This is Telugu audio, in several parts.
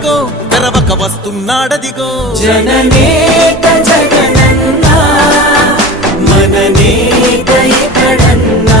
వస్తున్నాడదిగో తెరవక వస్తున్నాడదిగో. జననేత జగనన్నా మననేత ఇతడన్నా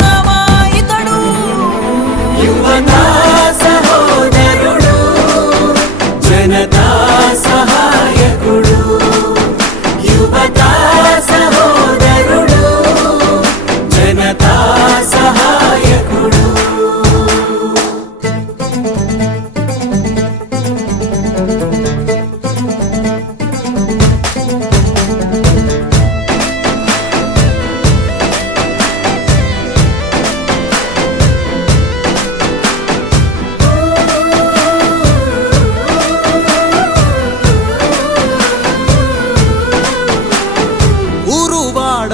యువతా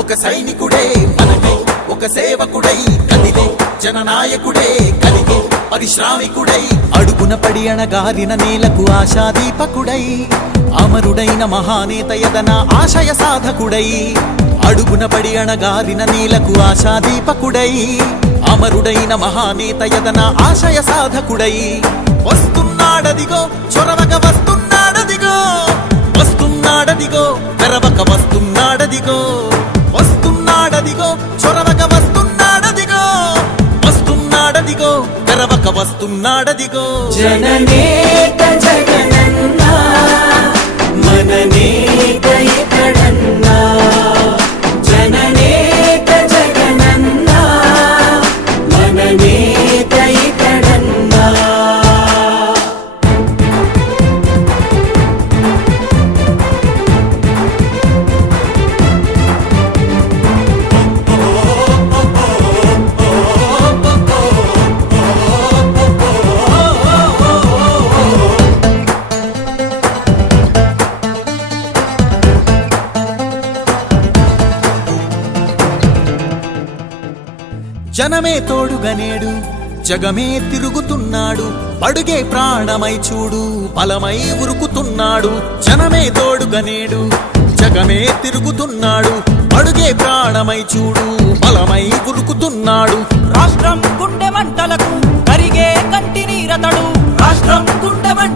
ఒక సైనికుడే మనమే ఒక సేవకుడై కలిగే జననాయకుడే కలిగే పరిశ్రామికుడై అడుగున పడి అణగారిన నేలకు ఆశాదీపకుడై అమరుడైన మహానేత యదన ఆశయ సాధకుడై అడుగున పడి అణగారిన నేలకు ఆశాదీపకుడై అమరుడైన మహానేత యదన ఆశయ సాధకుడై వస్తున్నాడదిగో చొరవ వస్తున్నాడదిగో. జననేత జగనన్నా మననేత జనమే తోడుగనేడు జగమే తిరుగుతున్నాడు అడుగే ప్రాణమై చూడు బలమై ఉరుకుతున్నాడు జనమే తోడుగనేడు జగమే తిరుగుతున్నాడు అడుగే ప్రాణమై చూడు